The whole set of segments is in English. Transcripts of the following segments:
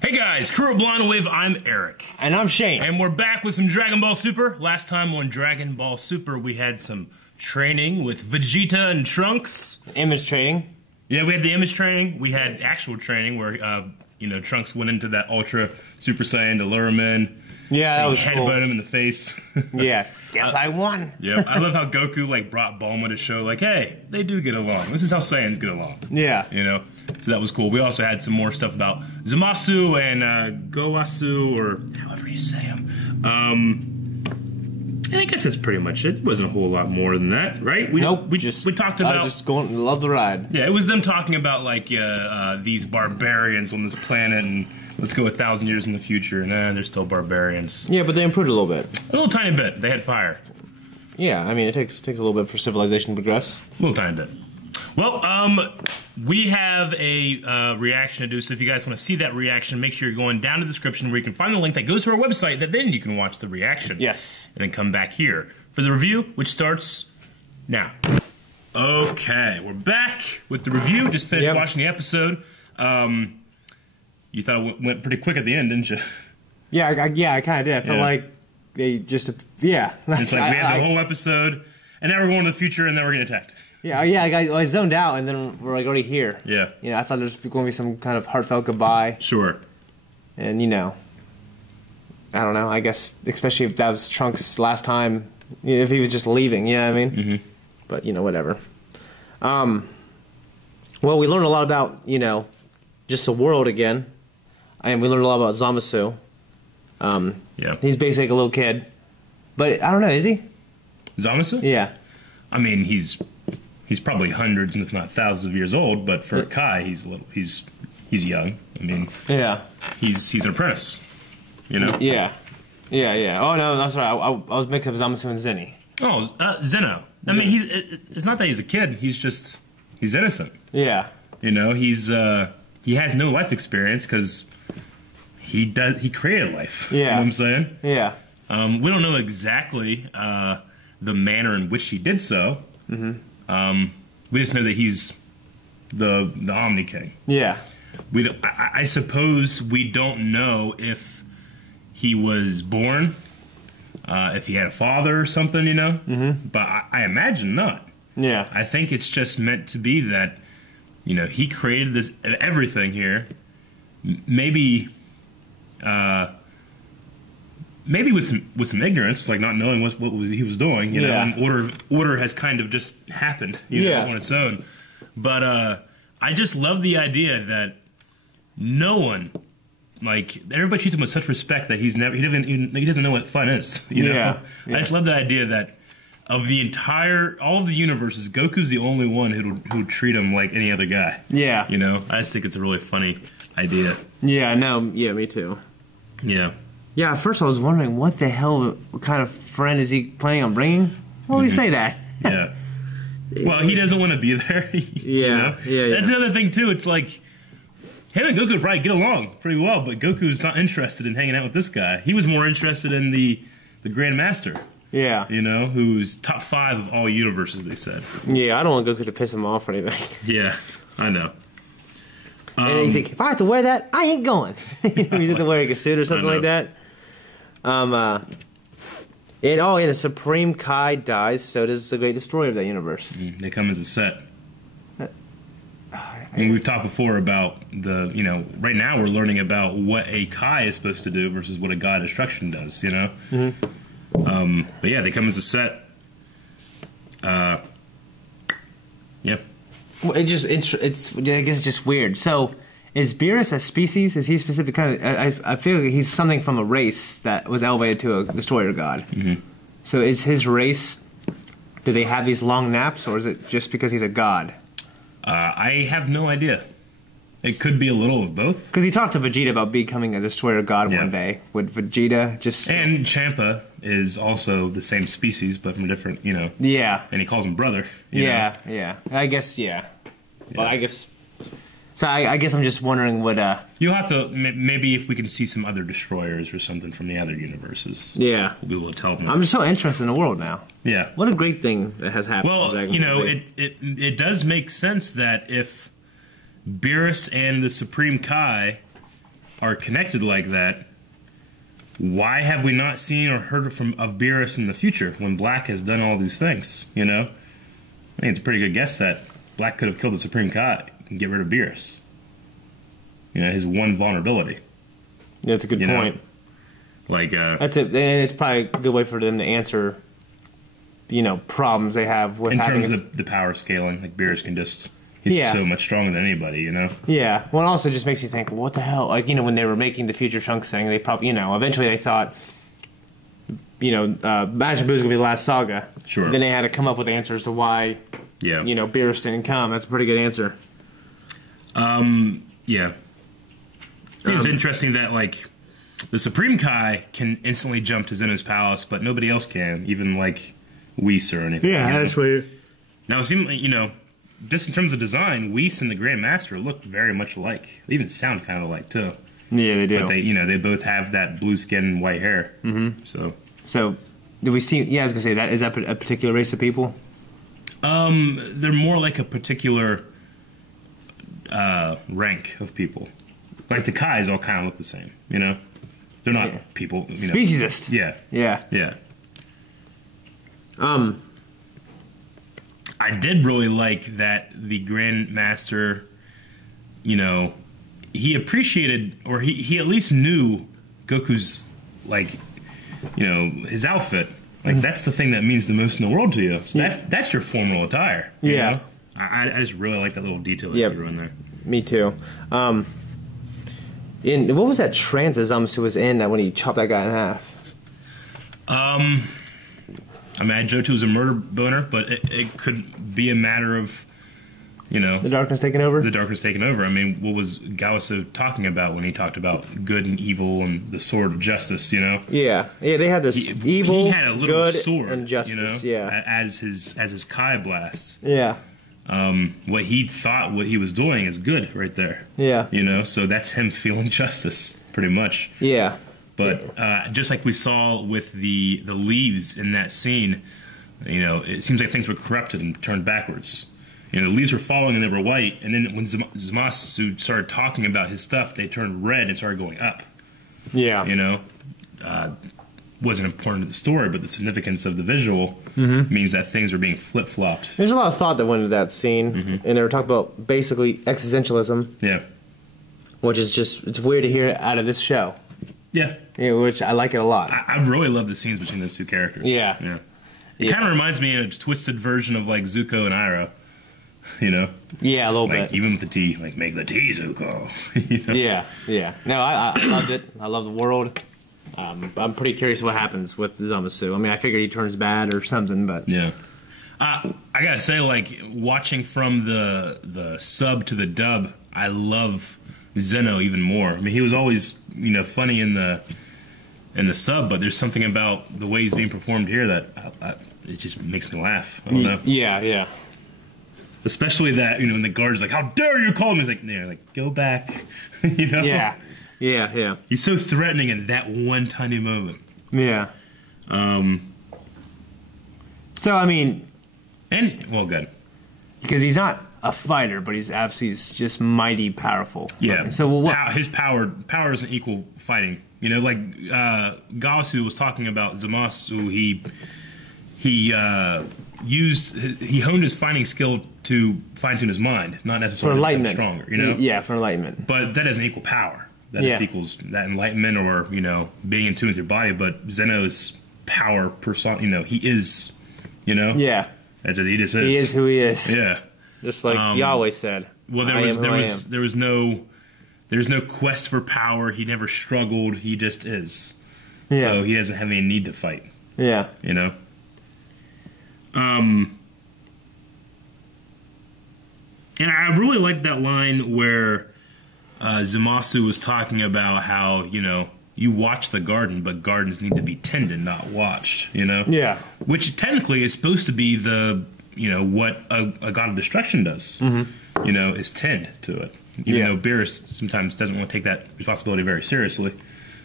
Hey guys, Crew of Blonde Wave, I'm Eric. And I'm Shane. And we're back with some Dragon Ball Super. Last time on Dragon Ball Super, we had some training with Vegeta and Trunks. Image training. Yeah, we had the image training. We had actual training where, Trunks went into that Ultra Super Saiyan to lure him in. Yeah, that was cool. Headbutt him in the face. Yeah, guess I won. Yeah, I love how Goku, brought Bulma to show, hey, they do get along. This is how Saiyans get along. Yeah. So that was cool. We also had some more stuff about Zamasu and Gowasu, or however you say them. And I guess that's pretty much it. It wasn't a whole lot more than that, right? We talked about... I was just going, love the ride. Yeah, it was them talking about, these barbarians on this planet, and let's go 1,000 years in the future, and they're still barbarians. Yeah, but they improved a little bit. A little tiny bit. They had fire. Yeah, I mean, it takes a little bit for civilization to progress. A little tiny bit. Well, we have a reaction to do, so if you guys want to see that reaction, make sure you're going down to the description where you can find the link that goes to our website, that then you can watch the reaction. Yes. And then come back here for the review, which starts now. Okay, we're back with the review. Just finished watching the episode. You thought it went pretty quick at the end, didn't you? Yeah, I kind of did. I felt like they just, yeah. It's like we had the whole episode, and now we're going to the future, and then we're getting attacked. Yeah, I zoned out, and then we're already here. Yeah. I thought there was going to be some kind of heartfelt goodbye. Sure. And, I don't know, I guess, especially if that was Trunks' last time, if he was just leaving, you know what I mean? Mm-hmm. But, whatever. Well, we learned a lot about, just the world again. And we learned a lot about Zamasu. Yeah. He's basically like a little kid. But, I don't know, is he? Zamasu? Yeah. I mean, he's probably hundreds, if not thousands of years old, but for Kai, he's young. I mean, yeah, he's an apprentice, Yeah. Oh no, that's right. I was mixing up Zamasu and Zenny. Oh, Zeno. I mean, it's not that he's a kid. He's innocent. Yeah. He has no life experience because he created life. Yeah. You know what I'm saying? Yeah. We don't know exactly the manner in which he did so. Mm-hmm. We just know that he's the Omni King. Yeah. I suppose we don't know if he was born, if he had a father or something, Mm-hmm. But I imagine not. Yeah. I think it's just meant to be that, he created this everything here. Maybe with some ignorance, not knowing what he was doing, and order has kind of just happened, on its own. But I just love the idea that no one, everybody treats him with such respect that he doesn't know what fun is. I just love the idea that of all of the universes, Goku's the only one who would treat him like any other guy. Yeah. I just think it's a really funny idea. Yeah. No. Yeah. Me too. Yeah. Yeah, at first I was wondering what kind of friend is he planning on bringing? Why would he say that? Yeah. Well, he doesn't want to be there. Yeah. That's another thing, too. It's like, him and Goku would probably get along pretty well, but Goku's not interested in hanging out with this guy. He was more interested in the Grand Master. Yeah. Who's top 5 of all universes, they said. Yeah, I don't want Goku to piss him off or anything. Yeah, I know. And he's like, if I have to wear that, I ain't going. He's have to wear a suit or something like that. And the Supreme Kai dies, so does the Great Destroyer of that universe. They come as a set. And we've talked before about right now we're learning about what a Kai is supposed to do versus what a God Destruction does, Mm-hmm. But yeah, they come as a set. Yeah. Well, I guess it's just weird. So, is Beerus a species? Is he specific kind of? I feel like he's something from a race that was elevated to a destroyer god. Mm-hmm. So, is his race? Do they have these long naps, or is it just because he's a god? I have no idea. It could be a little of both. Because he talked to Vegeta about becoming a destroyer god one day. Would Vegeta just... And Champa is also the same species, but from a different, Yeah. And he calls him brother. Yeah. I guess, But I guess... So I guess I'm just wondering what... You'll have to... Maybe if we can see some other destroyers or something from the other universes. Yeah. We will tell them. I'm just so interested in the world now. Yeah. What a great thing that has happened. Well, it does make sense that if Beerus and the Supreme Kai are connected like that, why have we not seen or heard of Beerus in the future when Black has done all these things? You know, I think it's a pretty good guess that Black could have killed the Supreme Kai and get rid of Beerus. You know, his one vulnerability. Yeah, that's a good point. Know? Like that's it, and it's probably a good way for them to answer, you know, problems they have with in terms of the power scaling. Like Beerus can just. He's so much stronger than anybody, you know? Yeah. Well, it also just makes you think, well, what the hell? Like, you know, when they were making the future Trunks thing, they probably, you know, eventually they thought, you know, Majin Buu's going to be the last saga. Sure. Then they had to come up with answers to why, you know, Beerus didn't come. That's a pretty good answer. Yeah. It's interesting that, like, the Supreme Kai can instantly jump to Zeno's palace, but nobody else can, even, like, Whis or anything. Yeah, that's weird. Now, it seems like, you know, just in terms of design, Whis and the Grand Master look very much alike. They even sound kind of alike, too. Yeah, they do. But they, you know, they both have that blue skin and white hair. Mm-hmm. So, do we see? Yeah, I was gonna say that. Is that a particular race of people? They're more like a particular rank of people. Like the Kais all kind of look the same. You know, they're not people. You know. Speciesist. Yeah. Yeah. Yeah. I did really like that the Grand Master, you know, he appreciated, or he at least knew Goku's, like, you know, his outfit. Like, that's the thing that means the most in the world to you. So that's your formal attire. You know? I just really like that little detail that you threw in there. Me too. What was that trance that Zamasu was in when he chopped that guy in half? I mean, Johto was a murder boner, but it could be a matter of, you know... The darkness taking over? The darkness taking over. I mean, what was Gawasu talking about when he talked about good and evil and the sword of justice, you know? Yeah. Yeah, they had this evil, he had a little good, sword, and justice, as his Kai blast. Yeah. What he thought what he was doing is good right there. Yeah. You know, so that's him feeling justice, pretty much. Yeah. But just like we saw with the leaves in that scene, you know, it seems like things were corrupted and turned backwards. You know, the leaves were falling and they were white, and then when Zamasu started talking about his stuff, they turned red and started going up. Yeah. You know, wasn't important to the story, but the significance of the visual means that things are being flip-flopped. There's a lot of thought that went into that scene, and they were talking about basically existentialism. Yeah. Which is just, it's weird to hear it out of this show. Yeah. Which I like it a lot. I really love the scenes between those two characters. Yeah. It kind of reminds me of a twisted version of, like, Zuko and Iroh. You know? Yeah, a little like, bit. Even with the tea, like, make the tea, Zuko. You know? Yeah. No, I loved it. I love the world. I'm pretty curious what happens with Zamasu. I mean, I figured he turns bad or something, but... Yeah. I gotta say, like, watching from the sub to the dub, I love Zeno even more. I mean, he was always, you know, funny in the sub, but there's something about the way he's being performed here that it just makes me laugh. I don't know. Yeah. Especially that, you know, when the guard's like, "How dare you call me?" He's like, "Go back," you know. Yeah. He's so threatening in that one tiny moment. Yeah. So I mean, good. Because he's not a fighter, but he's just mighty powerful. Yeah. Okay, so his power doesn't equal fighting. You know, like Gawasu was talking about Zamasu. He honed his fighting skill to fine tune his mind, not necessarily for become stronger. You know. Yeah, for enlightenment. But that doesn't equal power. That just equals that enlightenment, or, you know, being in tune with your body. But Zeno's power person, you know, he is. You know. Yeah. He just is. He is who he is. Yeah. Just like Yahweh said. Well, there was no quest for power. He never struggled. He just is. Yeah. So he doesn't have any need to fight. Yeah. You know. And I really liked that line where Zamasu was talking about how, you know, you watch the garden, but gardens need to be tended, not watched. You know. Yeah. Which technically is supposed to be the, you know, what a god of destruction does. Mm-hmm. You know, is tend to it. Even though Beerus sometimes doesn't want to take that responsibility very seriously.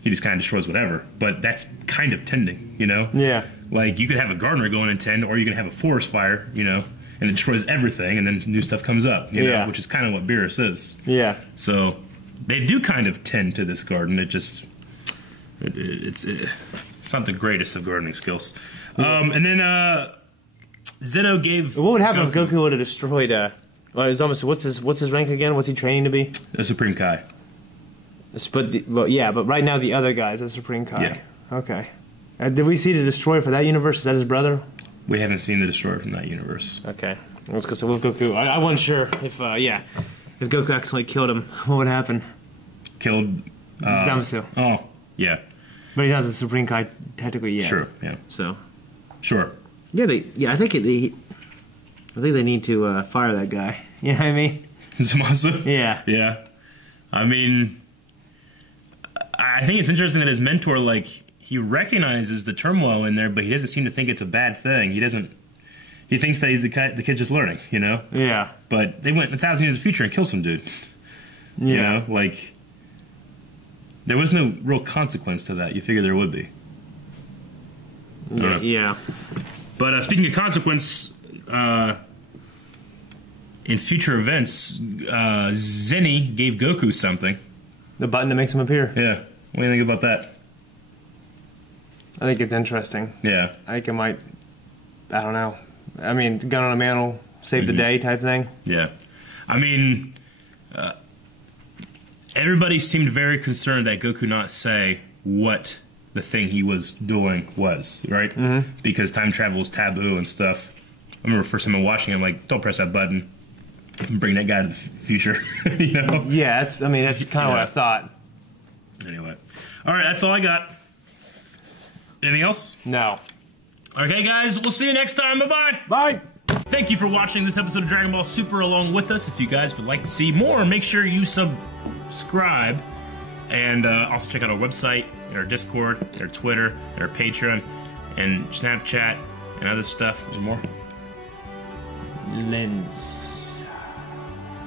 He just kind of destroys whatever. But that's kind of tending, you know? Yeah. Like, you could have a gardener go in and tend, or you can have a forest fire, you know, and it destroys everything, and then new stuff comes up, you know? Which is kind of what Beerus is. Yeah. So, they do kind of tend to this garden. It's not the greatest of gardening skills. And then Zeno gave. What would happen if Goku would have destroyed? Well, it's almost what's his rank again? What's he training to be? The Supreme Kai. But right now the other guy's the Supreme Kai. Yeah. Okay. Did we see the Destroyer for that universe? Is that his brother? We haven't seen the Destroyer from that universe. Okay. Let's go. So with Goku, I wasn't sure if Goku accidentally killed him, what would happen? Killed Zamasu. Oh, yeah. But he's not the Supreme Kai technically yet. Sure. Yeah. So. Sure. Yeah. I think they need to fire that guy. You know what I mean? Zamasu? Yeah. Yeah. I mean, I think it's interesting that his mentor, like, he recognizes the turmoil in there, but he doesn't seem to think it's a bad thing. He thinks that he's the kid's just learning, you know? Yeah. But they went 1,000 years in the future and killed some dude. Yeah. You know? Like, there was no real consequence to that. You figure there would be. Yeah. But speaking of consequence, in future events, Zenny gave Goku something. The button that makes him appear. Yeah. What do you think about that? I think it's interesting. Yeah. I think it might, I don't know. I mean, gun on a mantle, save the day type thing. Yeah. I mean, everybody seemed very concerned that Goku not say what the thing he was doing was, right? Mm-hmm. Because time travel is taboo and stuff. I remember first time watching, I'm like, don't press that button. Bring that guy to the future, you know? Yeah, that's kind of what I thought. Anyway. All right, that's all I got. Anything else? No. Okay, guys, we'll see you next time. Bye-bye. Bye. Thank you for watching this episode of Dragon Ball Super along with us. If you guys would like to see more, make sure you subscribe. And also check out our website, our Discord, our Twitter, our Patreon, and Snapchat, and other stuff. Is there more? Lens.